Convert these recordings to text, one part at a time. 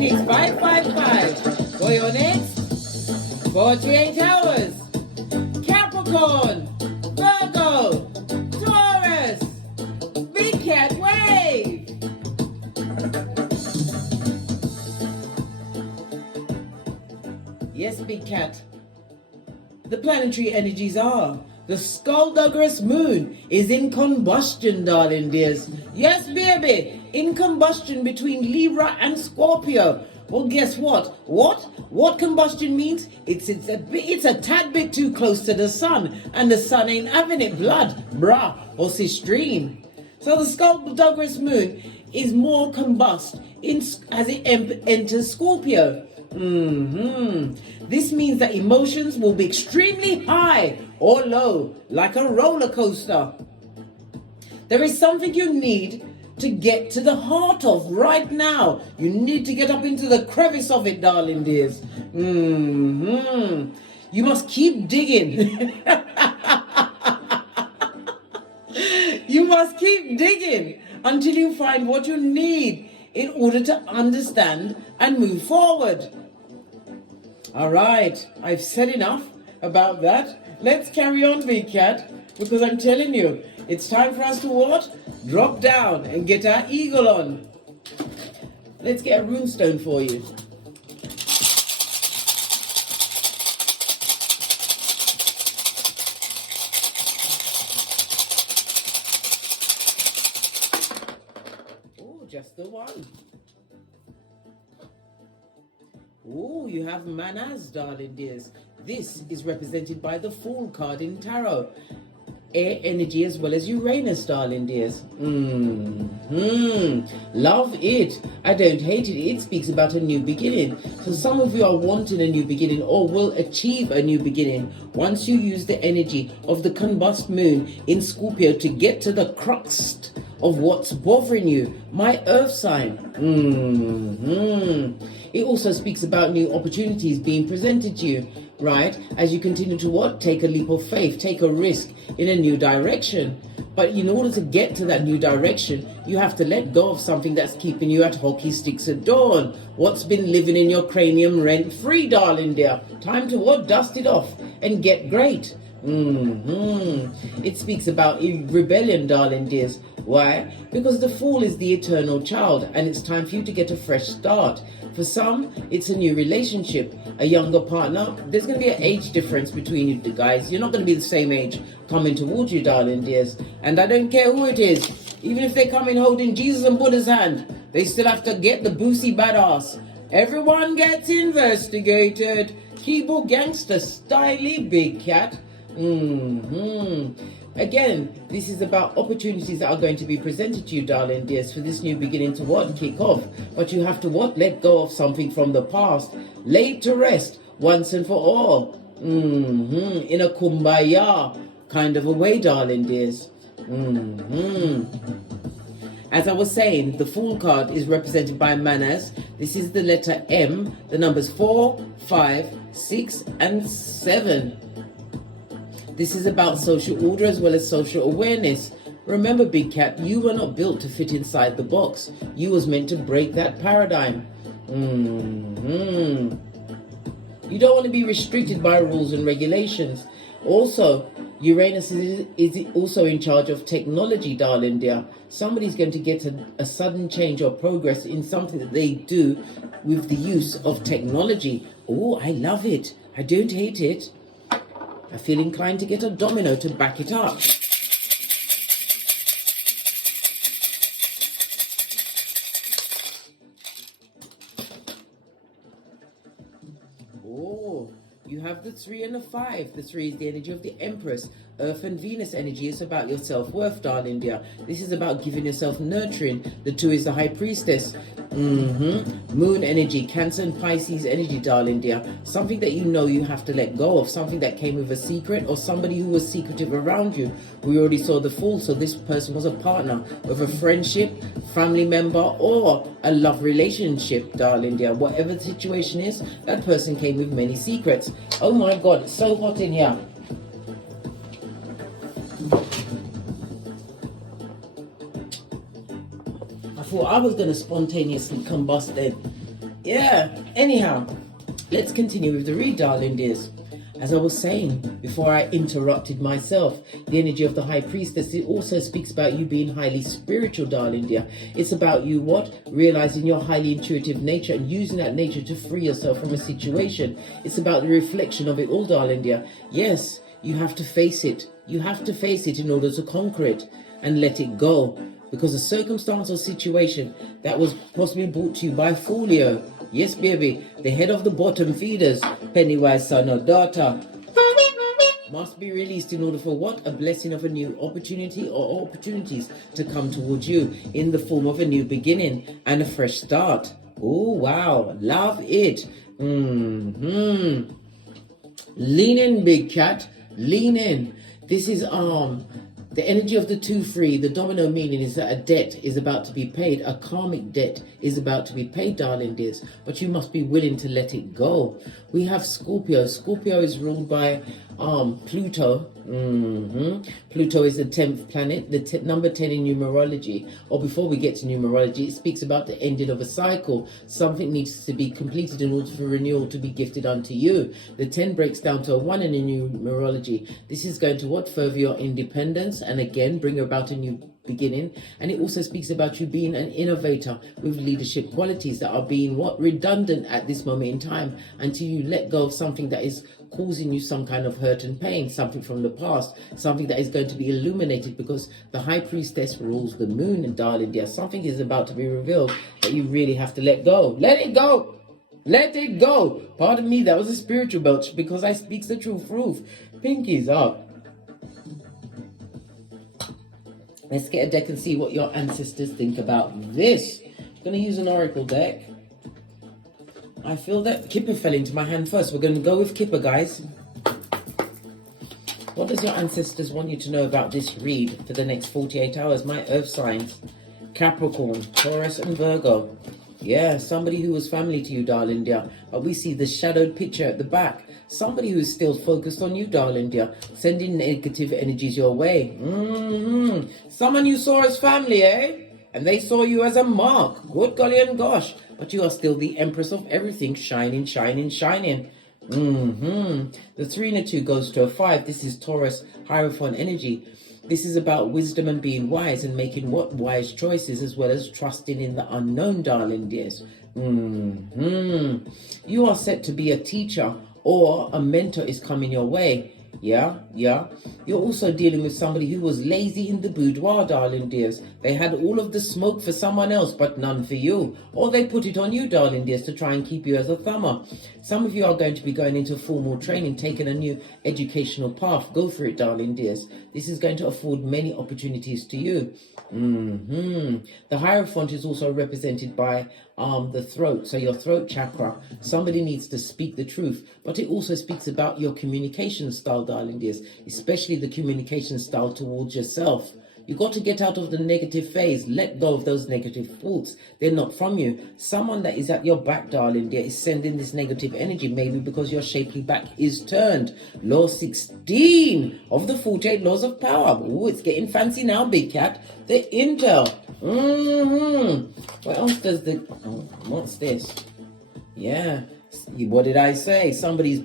Phoenix 555 for your next 48 hours. Capricorn, Virgo, Taurus, Big Cat Wave. Yes, Big Cat. The planetary energies are. The skullduggerous moon is in combustion, darling dears. Yes, baby, in combustion between Libra and Scorpio. Well, guess what? What combustion means? It's a tad bit too close to the sun, and the sun ain't having it. Blood, brah, or cistrine. So the skullduggerous moon is more combust as it enters Scorpio. This means that emotions will be extremely high or low, like a roller coaster. There is something you need to get to the heart of right now. You need to get up into the crevice of it, darling dears. You must keep digging. You must keep digging until you find what you need in order to understand and move forward. All right, I've said enough about that. Let's carry on, Big Cat, because I'm telling you, it's time for us to what? Drop down and get our eagle on. Let's get a runestone for you. Oh, just the one. Oh, you have Manas, darling dears. This is represented by the Fool card in Tarot. Air energy as well as Uranus, darling dears. Love it. I don't hate it. It speaks about a new beginning. So some of you are wanting a new beginning or will achieve a new beginning once you use the energy of the combust moon in Scorpio to get to the crux of what's bothering you. My earth sign. It also speaks about new opportunities being presented to you, right? As you continue to what? Take a leap of faith, take a risk in a new direction. But in order to get to that new direction, you have to let go of something that's keeping you at hockey sticks at dawn. What's been living in your cranium rent free, darling dear? Time to what? Dust it off and get great. It speaks about rebellion, darling dears. Why? Because the Fool is the eternal child, and it's time for you to get a fresh start. For some, it's a new relationship, a younger partner. There's going to be an age difference between you two guys. You're not going to be the same age coming towards you, darling dears. And I don't care who it is. Even if they come in holding Jesus and Buddha's hand, they still have to get the boosie badass. Everyone gets investigated. Keyboard gangster styly, Big Cat. Again, this is about opportunities that are going to be presented to you, darling dears, for this new beginning to what? Kick off. But you have to what? Let go of something from the past. Lay it to rest once and for all. In a kumbaya kind of a way, darling dears. As I was saying, the Fool card is represented by Manas. This is the letter M, the numbers 4, 5, 6, and 7. This is about social order as well as social awareness. Remember, Big Cat, you were not built to fit inside the box. You was meant to break that paradigm. You don't want to be restricted by rules and regulations. Also, Uranus is also in charge of technology, darling dear. Somebody's going to get a sudden change or progress in something that they do with the use of technology. Oh, I love it. I don't hate it. I feel inclined to get a domino to back it up. Oh, you have the 3 and the 5. The 3 is the energy of the Empress. Earth and Venus energy is about your self-worth, darling dear. This is about giving yourself nurturing. The 2 is the High Priestess. Moon energy, Cancer and Pisces energy, darling dear. Something that you know you have to let go of. Something that came with a secret or somebody who was secretive around you. We already saw the Fool, so this person was a partner with a friendship, family member, or a love relationship, darling dear. Whatever the situation is, that person came with many secrets. Oh my God, it's so hot in here. I thought I was going to spontaneously combust then. Yeah, anyhow, let's continue with the read, darling dears. As I was saying before I interrupted myself, the energy of the High Priestess, it also speaks about you being highly spiritual, darling dear. It's about you what? Realizing your highly intuitive nature and using that nature to free yourself from a situation. It's about the reflection of it all, darling dear. Yes, you have to face it. You have to face it in order to conquer it and let it go. Because a circumstance or situation that was possibly brought to you by Folio, yes, baby, the head of the bottom feeders, Pennywise son or daughter, must be released in order for what? A blessing of a new opportunity or opportunities to come towards you in the form of a new beginning and a fresh start. Oh, wow. Love it. Lean in, big cat. Lean in. This is the energy of the 2-3, the domino meaning is that a debt is about to be paid. A karmic debt is about to be paid, darling dears. But you must be willing to let it go. We have Scorpio. Scorpio is ruled by Pluto. Pluto is the 10th planet, the number 10 in numerology. Or before we get to numerology, it speaks about the ending of a cycle. Something needs to be completed in order for renewal to be gifted unto you. The 10 breaks down to a 1 in a numerology. This is going to what? Further your independence and again bring about a new beginning. And it also speaks about you being an innovator with leadership qualities that are being what? Redundant at this moment in time until you let go of something that is causing you some kind of hurt and pain, something from the past, something that is going to be illuminated, because the High Priestess rules the moon, and darling dear, something is about to be revealed that you really have to let go. Let it go. Let it go. Pardon me, that was a spiritual belch because I speak the truth. Pinkies up. Let's get a deck and see what your ancestors think about this. I'm going to use an oracle deck. I feel that Kipper fell into my hand first. We're going to go with Kipper, guys. What does your ancestors want you to know about this read for the next 48 hours? My earth signs, Capricorn, Taurus and Virgo. Yeah, somebody who was family to you, darling dear. But we see the shadowed picture at the back. Somebody who's still focused on you, darling dear. Sending negative energies your way. Someone you saw as family, eh? And they saw you as a mark. Good golly and gosh. But you are still the empress of everything. Shining, shining, shining. The 3 and a 2 goes to a 5. This is Taurus Hierophant energy. This is about wisdom and being wise and making what? Wise choices, as well as trusting in the unknown, darling dears. You are set to be a teacher, or a mentor is coming your way. Yeah. You're also dealing with somebody who was lazy in the boudoir, darling dears. They had all of the smoke for someone else, but none for you. Or they put it on you, darling dears, to try and keep you as a thumber. Some of you are going to be going into formal training, taking a new educational path. Go for it, darling dears. This is going to afford many opportunities to you. The Hierophant is also represented by the throat, so your throat chakra. Somebody needs to speak the truth, but it also speaks about your communication style, darling dears, especially the communication style towards yourself. You got to get out of the negative phase. Let go of those negative thoughts. They're not from you. Someone that is at your back, darling dear, is sending this negative energy, maybe because your shapely back is turned. Law 16 of the 48 laws of power. Oh, it's getting fancy now, big cat. The intel. What else does the... Oh, what's this? Yeah. What did I say? Somebody's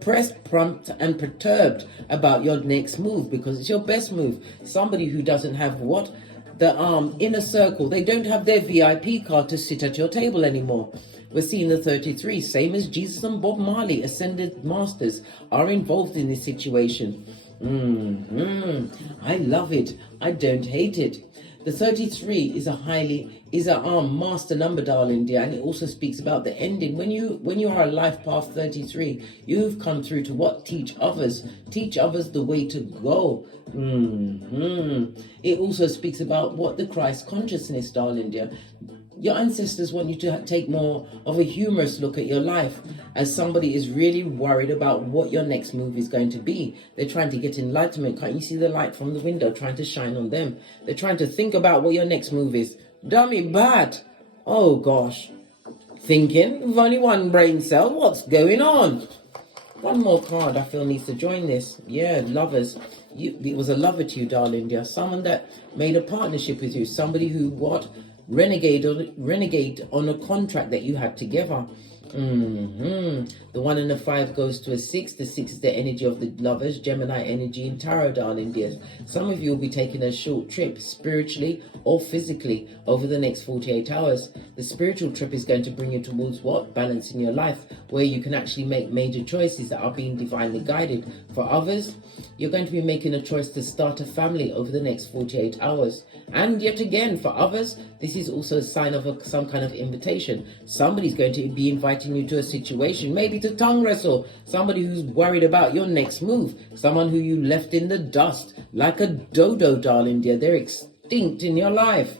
pressed, prompt, and perturbed about your next move because it's your best move. Somebody who doesn't have what? The inner circle. They don't have their VIP card to sit at your table anymore. We're seeing the 33, same as Jesus and Bob Marley, ascended masters, are involved in this situation. I love it. I don't hate it. The 33 is a master number, darling dear, and it also speaks about the ending. When you are a life path 33, you've come through to what? Teach others the way to go. It also speaks about what? The Christ consciousness, darling dear. Your ancestors want you to take more of a humorous look at your life, as somebody is really worried about what your next move is going to be. They're trying to get enlightenment. Can't you see the light from the window trying to shine on them? They're trying to think about what your next move is. Dummy bat. Oh gosh. Thinking? With only one brain cell. What's going on? One more card I feel needs to join this. Yeah, lovers. It was a lover to you, darling dear. Someone that made a partnership with you. Somebody who what? renegade on a contract that you had together. The 1 and the 5 goes to a 6. The 6 is the energy of the lovers, Gemini energy in tarot, darling dears. Some of you will be taking a short trip, spiritually or physically, over the next 48 hours. The spiritual trip is going to bring you towards what? Balance in your life, where you can actually make major choices that are being divinely guided. For others, you're going to be making a choice to start a family over the next 48 hours. And yet again, for others, this is also a sign of some kind of invitation. Somebody's going to be inviting you to a situation, maybe to tongue wrestle. Somebody who's worried about your next move. Someone who you left in the dust, like a dodo, darling dear. They're extinct in your life.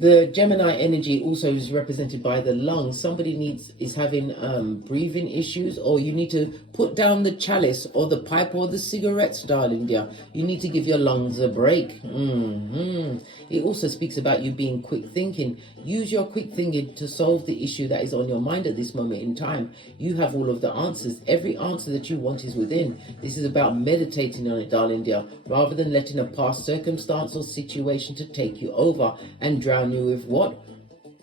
The Gemini energy also is represented by the lungs. Somebody is having breathing issues, or you need to put down the chalice or the pipe or the cigarettes, darling dear. You need to give your lungs a break. It also speaks about you being quick thinking. Use your quick thinking to solve the issue that is on your mind at this moment in time. You have all of the answers. Every answer that you want is within. This is about meditating on it, darling dear, rather than letting a past circumstance or situation to take you over and drown you with what?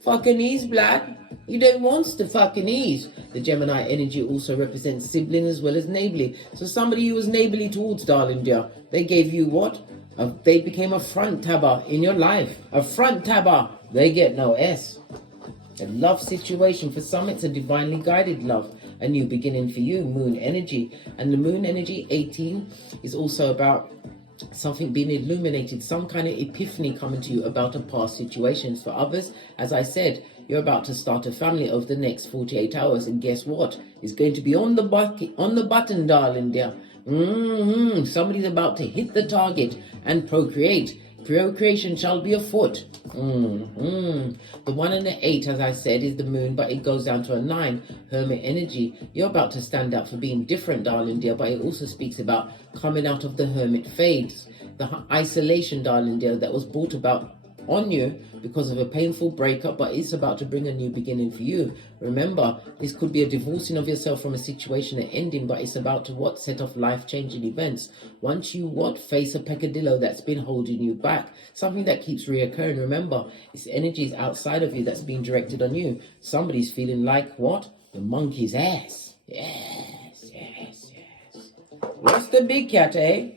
Fucking ease, blood. You don't want the fucking ease. The Gemini energy also represents sibling as well as neighborly. So somebody who was neighborly towards, darling dear, they gave you what? They became a front tabber in your life. A front tabber. They get no S. A love situation. For some, it's a divinely guided love. A new beginning for you. Moon energy. And the moon energy, 18, is also about something being illuminated, some kind of epiphany coming to you about a past situation. For others, as I said, you're about to start a family over the next 48 hours, and guess what? It's going to be on the button, darling dear. Somebody's about to hit the target and procreate. Procreation shall be afoot. The 1 and the 8, as I said, is the moon, but it goes down to a 9. Hermit energy. You're about to stand out for being different, darling dear, but it also speaks about coming out of the hermit phase. The isolation, darling dear, that was brought about on you because of a painful breakup, but it's about to bring a new beginning for you. Remember, this could be a divorcing of yourself from a situation and ending, but it's about to what? Set off life-changing events. Once you what? Face a peccadillo that's been holding you back, something that keeps reoccurring. Remember, it's energies outside of you that's being directed on you. Somebody's feeling like what? The monkey's ass. Yes. What's the big cat, eh?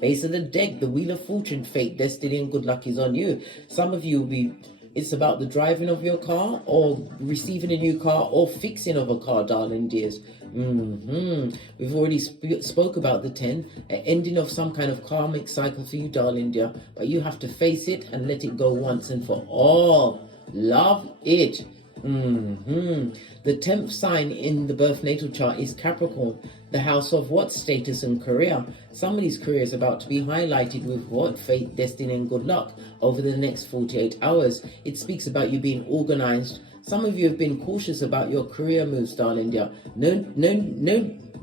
Base of the deck, the Wheel of Fortune, fate, destiny, and good luck is on you. Some of you will be, it's about the driving of your car, or receiving a new car, or fixing of a car, darling dears. We've already spoke about the 10, an ending of some kind of karmic cycle for you, darling dear. But you have to face it and let it go once and for all. Love it. The 10th sign in the birth natal chart is Capricorn, the house of what? Status and career. Somebody's career is about to be highlighted with what? Fate, destiny, and good luck over the next 48 hours. It speaks about you being organized. Some of you have been cautious about your career moves, darling dear. No,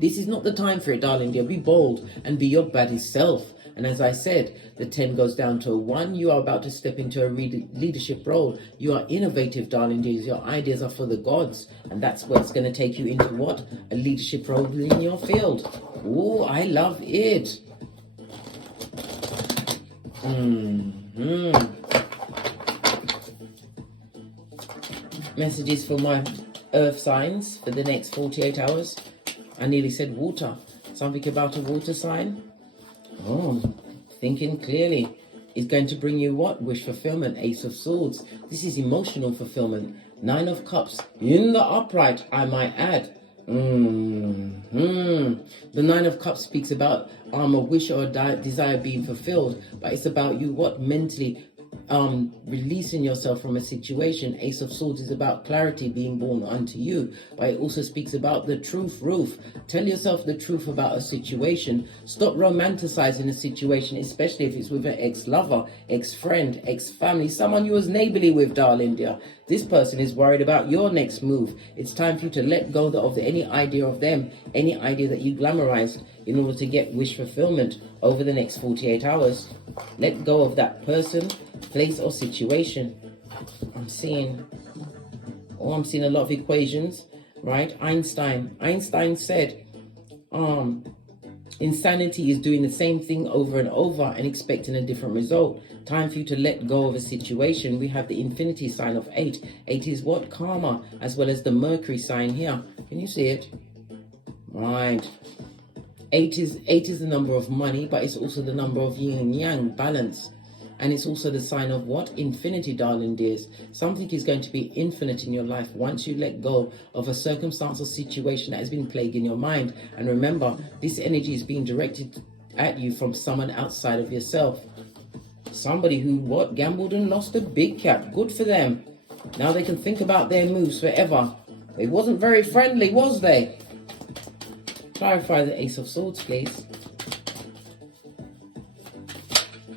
this is not the time for it, darling dear. Be bold and be your baddest self. And as I said, the 10 goes down to a 1. You are about to step into a leadership role. You are innovative, darling dears. Your ideas are for the gods. And that's what's going to take you into what? A leadership role in your field. Oh, I love it. Messages for my earth signs for the next 48 hours. I nearly said water. Something about a water sign. Oh, thinking clearly is going to bring you what? Wish fulfillment, Ace of Swords. This is emotional fulfillment. 9 of Cups in the upright, I might add. The 9 of Cups speaks about a wish or a desire being fulfilled, but it's about you what? Mentally releasing yourself from a situation. Ace of Swords is about clarity being born unto you, but it also speaks about the truth. Tell yourself the truth about a situation. Stop romanticizing a situation, especially if it's with an ex-lover, ex-friend, ex-family, someone you was neighborly with, darling dear. This person is worried about your next move. It's time for you to let go of any idea of them, any idea that you glamorized in order to get wish fulfillment over the next 48 hours. Let go of that person, place, or situation. I'm seeing a lot of equations, right? Einstein said, Insanity is doing the same thing over and over and expecting a different result. Time for you to let go of a situation. We have the infinity sign of 8. 8 is what? Karma, as well as the Mercury sign here. Can you see it? Right. 8 is the number of money, but it's also the number of yin and yang, balance. And it's also the sign of what? Infinity, darling dears. Something is going to be infinite in your life once you let go of a circumstance or situation that has been plaguing your mind. And remember, this energy is being directed at you from someone outside of yourself. Somebody who, what? Gambled and lost a big cap. Good for them. Now they can think about their moves forever. They wasn't very friendly, was they? Clarify the Ace of Swords, please.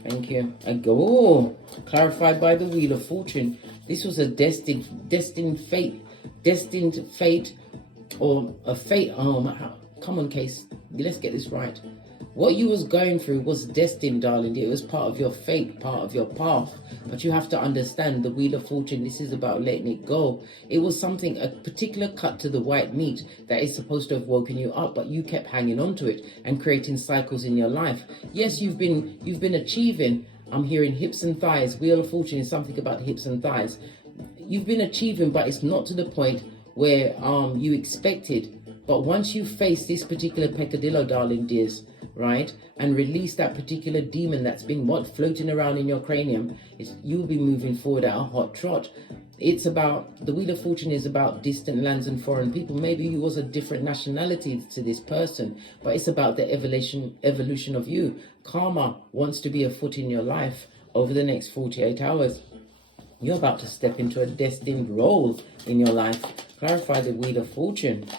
Thank you. And go. Clarified by the Wheel of Fortune. This was a destined fate, or a fate. Come on, Case. Let's get this right. What you was going through was destined, darling. It was part of your fate, part of your path. But you have to understand the Wheel of Fortune. This is about letting it go. It was something, a particular cut to the white meat that is supposed to have woken you up, but you kept hanging on to it and creating cycles in your life. Yes, you've been achieving. I'm hearing hips and thighs. Wheel of Fortune is something about hips and thighs. You've been achieving, but it's not to the point where you expected. But once you face this particular peccadillo, darling dears, right, and release that particular demon that's been floating around in your cranium, you'll be moving forward at a hot trot. It's about, the Wheel of Fortune is about distant lands and foreign people. Maybe you was a different nationality to this person, but it's about the evolution of you. Karma wants to be afoot in your life over the next 48 hours. You're about to step into a destined role in your life. Clarify the Wheel of Fortune.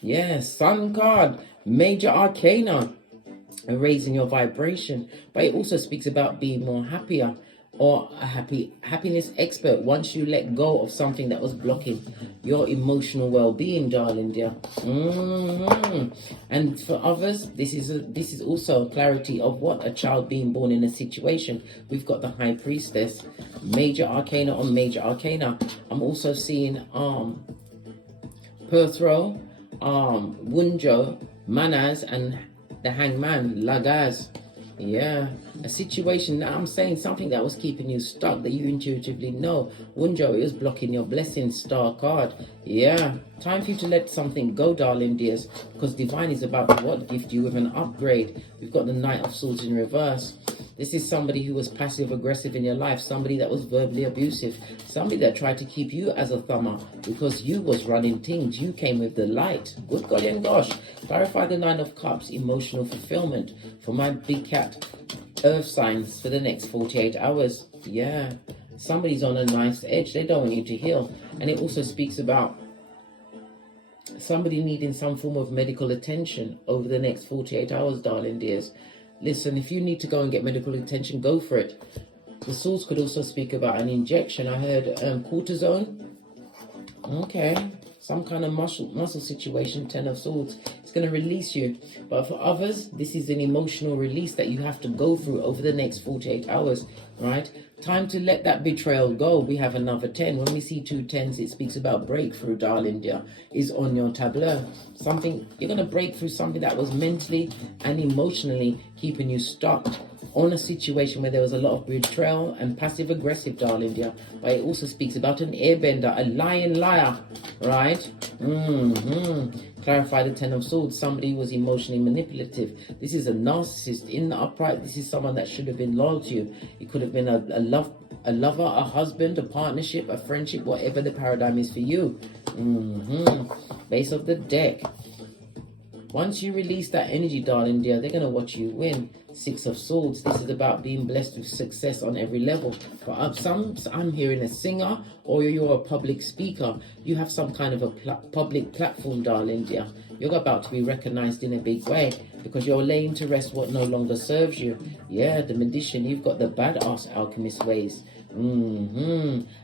Yes, Sun card, Major Arcana, raising your vibration. But it also speaks about being more happier, or a happiness expert once you let go of something that was blocking your emotional well-being, darling dear. And for others, this is also a clarity of what? A child being born in a situation. We've got the High Priestess, Major Arcana on Major Arcana. I'm also seeing Perthro, Wunjo, Manaz, and the Hangman, Lagaz. Yeah, a situation that I'm saying, something that was keeping you stuck that you intuitively know. Wunjo is blocking your blessing, Star card. Yeah, time for you to let something go, darling dears, because Divine is about to what? Gift you with an upgrade. We've got the Knight of Swords in reverse. This is somebody who was passive-aggressive in your life, somebody that was verbally abusive, somebody that tried to keep you as a thumber because you was running things. You came with the light. Good God and gosh. Clarify the Nine of Cups, emotional fulfillment for my big cat earth signs for the next 48 hours. Yeah, somebody's on a knife's edge. They don't want you to heal. And it also speaks about somebody needing some form of medical attention over the next 48 hours, darling dears. Listen, if you need to go and get medical attention, go for it. The Swords could also speak about an injection. I heard cortisone. Okay, some kind of muscle situation, 10 of Swords. It's going to release you. But for others, this is an emotional release that you have to go through over the next 48 hours, right? Time to let that betrayal go. We have another 10. When we see 2 10s, it speaks about breakthrough, darling dear, is on your tableau. Something, you're going to break through something that was mentally and emotionally keeping you stuck on a situation where there was a lot of betrayal and passive-aggressive, darling dear. But it also speaks about an airbender, a lying liar, right? Clarify the 10 of Swords. Somebody who was emotionally manipulative. This is a narcissist in the upright. This is someone that should have been loyal to you. It could have been a lover, a husband, a partnership, a friendship, whatever the paradigm is for you. Base of the deck. Once you release that energy, darling dear, they're going to watch you win. 6 of Swords. This is about being blessed with success on every level. For some, I'm hearing a singer, or you're a public speaker. You have some kind of a public platform, darling dear. You're about to be recognized in a big way because you're laying to rest what no longer serves you. Yeah, the Magician. You've got the badass alchemist ways.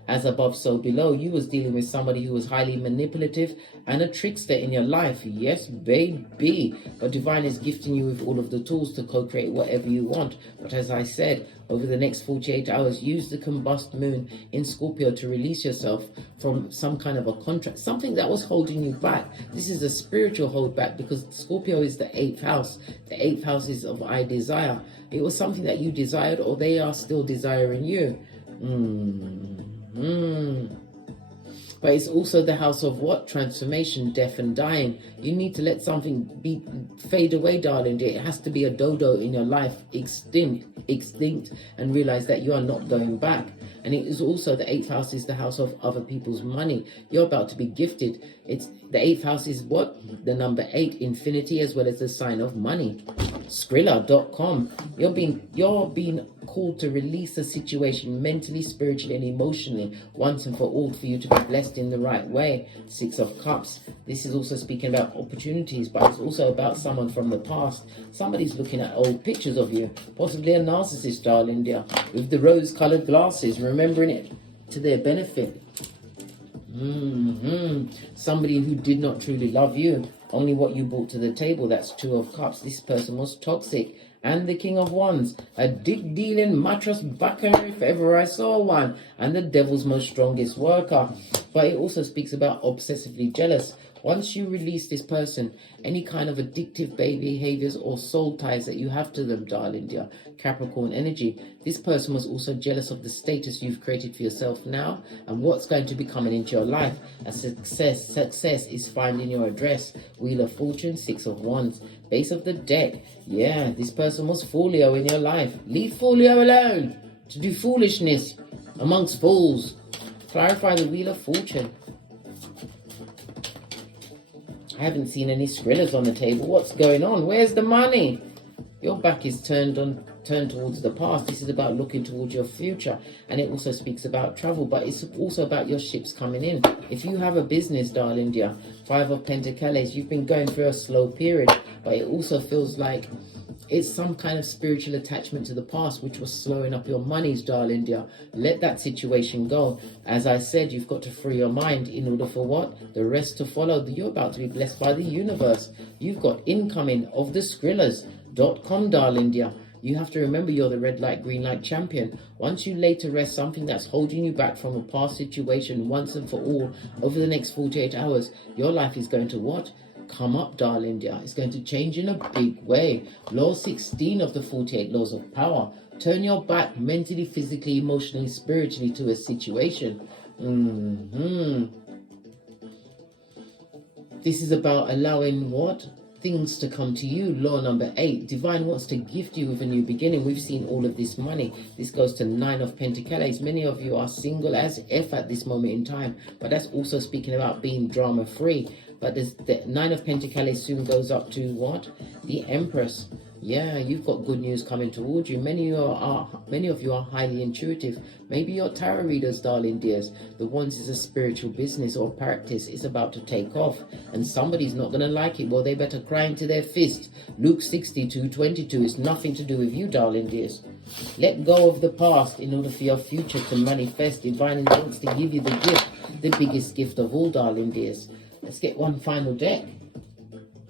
As above, so below. You was dealing with somebody who was highly manipulative and a trickster in your life. Yes, baby. But divine is gifting you with all of the tools to co-create whatever you want. But as I said, over the next 48 hours, use the combust moon in Scorpio to release yourself from some kind of a contract, something that was holding you back. This is a spiritual hold back, because Scorpio is the 8th house. The 8th house is of I desire. It was something that you desired, or they are still desiring you. But it's also the house of what? Transformation, death and dying. You need to let something fade away, darling. It has to be a dodo in your life, extinct, and realize that you are not going back. And it is also the 8th house is the house of other people's money. You're about to be gifted. It's the 8th house is what? The number 8, infinity, as well as the sign of money. Skrilla.com. You're being called to release a situation mentally, spiritually, and emotionally once and for all, for you to be blessed in the right way. 6 of Cups. This is also speaking about opportunities, but it's also about someone from the past. Somebody's looking at old pictures of you, possibly a narcissist, darling dear, with the rose-colored glasses, remembering it to their benefit. Somebody who did not truly love you, only what you brought to the table. That's 2 of Cups. This person was toxic. And the King of Wands, a dick-dealing mattress backer if ever I saw one, and the devil's most strongest worker. But it also speaks about obsessively jealous. Once you release this person, any kind of addictive behaviors or soul ties that you have to them, darling dear, Capricorn energy, this person was also jealous of the status you've created for yourself now and what's going to be coming into your life. A success is finding your address. Wheel of Fortune, 6 of Wands, base of the deck. Yeah, this person was Foolio in your life. Leave Foolio alone to do foolishness amongst fools. Clarify the Wheel of Fortune. I haven't seen any Skrillas on the table. What's going on? Where's the money? Your back is turned towards the past. This is about looking towards your future. And it also speaks about travel, but it's also about your ships coming in. If you have a business, darling dear, 5 of Pentacles, you've been going through a slow period, but it also feels like it's some kind of spiritual attachment to the past which was slowing up your monies, darling dear. Let that situation go. As I said, you've got to free your mind in order for what? The rest to follow. You're about to be blessed by the universe. You've got incoming of the Skrillas.com, darling dear. You have to remember you're the red light, green light champion. Once you lay to rest something that's holding you back from a past situation once and for all, over the next 48 hours, your life is going to what? Come up, darling dear. It's going to change in a big way. Law 16 of the 48 laws of power. Turn your back mentally, physically, emotionally, spiritually to a situation. This is about allowing what? Things to come to you. Law number 8. Divine wants to gift you with a new beginning. We've seen all of this money. This goes to 9 of Pentacles. Many of you are single as F at this moment in time. But that's also speaking about being drama free. But the 9 of Pentacles soon goes up to what? The Empress. Yeah, you've got good news coming towards you. Many of you are highly intuitive. Maybe you're tarot readers, darling dears. The Wands is a spiritual business or practice. It's about to take off. And somebody's not going to like it. Well, they better cry into their fist. Luke 62:22. It's nothing to do with you, darling dears. Let go of the past in order for your future to manifest. Divine wants to give you the gift, the biggest gift of all, darling dears. Let's get one final deck.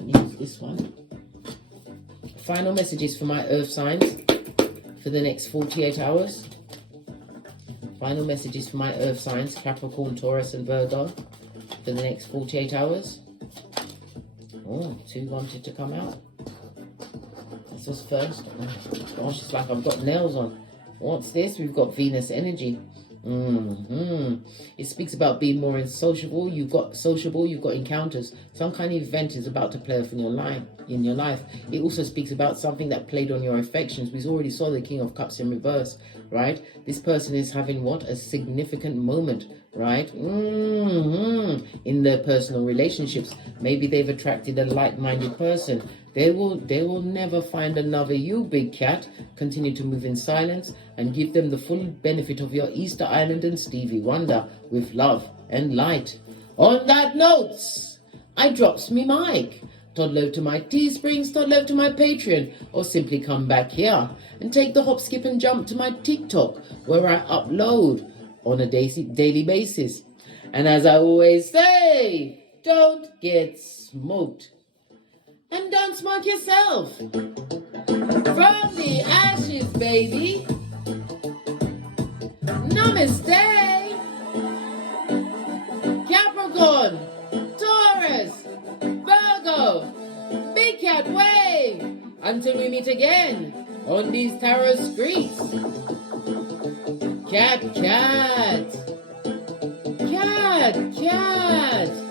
Use this one. Final messages for my earth signs for the next 48 hours. Final messages for my earth signs, Capricorn, Taurus and Virgo, for the next 48 hours. Oh, 2 wanted to come out. This was first. Oh, gosh, it's like I've got nails on. What's this? We've got Venus energy. It speaks about being more sociable. You've got encounters. Some kind of event is about to play off in your life. It also speaks about something that played on your affections. We already saw the King of Cups in reverse, right? This person is having what? A significant moment, right? In their personal relationships. Maybe they've attracted a like-minded person. They will never find another you, big cat. Continue to move in silence and give them the full benefit of your Easter Island and Stevie Wonder with love and light. On that note, I drops me mic. toddle over to my Teesprings, toddle over to my Patreon, or simply come back here and take the hop, skip and jump to my TikTok, where I upload on a daily basis. And as I always say, don't get smoked. And don't smoke yourself. From the ashes, baby. Namaste. Capricorn, Taurus, Virgo, Big Cat Wave. Until we meet again on these tarot streets. Cat, cat. Cat, cat.